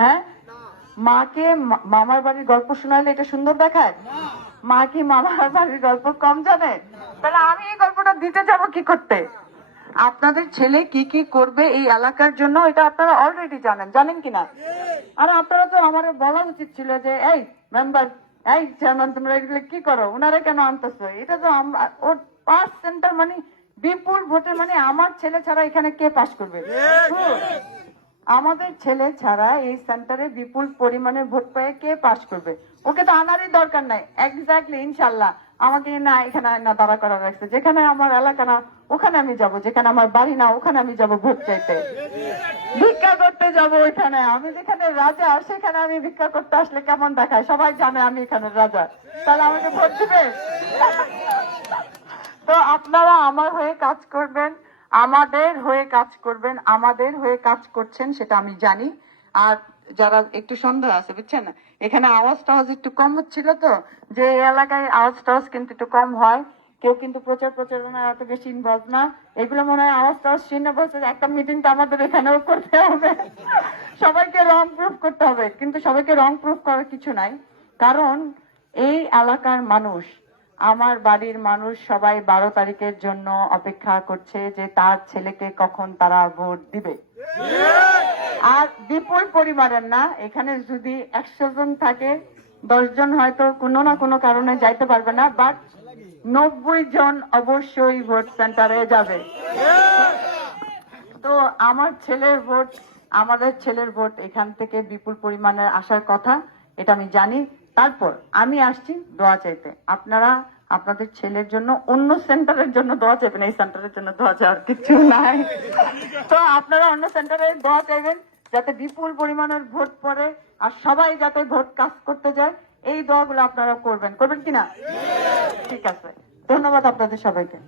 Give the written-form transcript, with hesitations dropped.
হ্যাঁ, মাকে মামার বাড়ির গল্প শোনালে এটা সুন্দর দেখায়? মা কি মামার বাড়ির গল্প কম জানে? তাহলে আমি এই গল্পটা দিতে যাব কি করতে? আপনাদের ছেলে কি কি করবে এই এলাকার জন্য এটা আপনারা অলরেডি জানেন, জানেন কিনা? আর আপনারা তো আমার বলা উচিত ছিল যে এই মেম্বার, এই চেয়ারম্যান, তোমরা এগুলো কি করো, ওনারা কেন আনতেছো? এটা তো ওর পাস সেন্টার মানে বিপুল ভোটে, মানে আমার ছেলে ছাড়া এখানে কে পাস করবে? আমাদের ছেলে ছাড়া এই সেন্টারে বিপুল পরিমাণে ভোট পেয়ে কে পাস করবে? ওকে তো আনারই দরকার নাই। এক্স্যাক্টলি, ইনশাল্লাহ আমাকে না এখানে না দাঁড়া করা রাখছে। যেখানে আমার এলাকা না ওখানে আমি যাব, যেখানে আমার বাড়ি না ওখানে আমি যাব ভোট চাইতে, ভিক্ষা করতে যাব ওইখানে। আমি যেখানে রাজা সেখানে আমি ভিক্ষা করতে আসলে কেমন দেখায়? সবাই জানে আমি এখানে রাজা, তাহলে আমাকে ভোট দিবে? তো আপনারা আমার হয়ে কাজ করবেন, আমাদের হয়ে কাজ করবেন, আমাদের হয়ে কাজ করছেন সেটা আমি জানি। আর যারা একটু সন্দেহ আছে, বুঝছেন, এখানে আওয়াজ টাওয়াজ একটু কম হচ্ছিল, তো যে এলাকায় আওয়াজ টাওয়াজ কিন্তু একটু কম হয়, কেউ কিন্তু প্রচার প্রচারণা এত বেশি ইনভলভ না, এগুলো মনে হয় আওয়াজ টাওয়াজ শুনে বলছে একটা মিটিং তো আমাদের এখানেও করতে হবে, সবাইকে রং প্রুফ করতে হবে। কিন্তু সবাইকে রং প্রুফ করার কিছু নাই, কারণ এই এলাকার মানুষ, আমার বাড়ির মানুষ সবাই 12 তারিখের জন্য অপেক্ষা করছে যে তার ছেলেকে কখন তারা ভোট দিবে। আর বিপুল পরিমাণের না, এখানে যদি 100 জন থাকে 10 জন হয়তো কোনো না কোনো কারণে যাইতে পারবে না, বাট 90 জন অবশ্যই ভোট সেন্টারে যাবে। তো আমার ছেলের ভোট, আমাদের ছেলের ভোট এখান থেকে বিপুল পরিমাণে আসার কথা, এটা আমি জানি। তারপর আমি আসছি দোয়া চাইতে। আপনারা আপনাদের ছেলের জন্য অন্য সেন্টারের জন্য দোয়া চাইবেন, এই সেন্টারের জন্য দোয়া চাওয়ার কিছু নাই। তো আপনারা অন্য সেন্টারে দোয়া চাইবেন যাতে বিপুল পরিমাণের ভোট পড়ে আর সবাই যাতে ভোট কাজ করতে যায়, এই দোয়াগুলো আপনারা করবেন, করবেন কিনা? ঠিক আছে, ধন্যবাদ আপনাদের সবাইকে।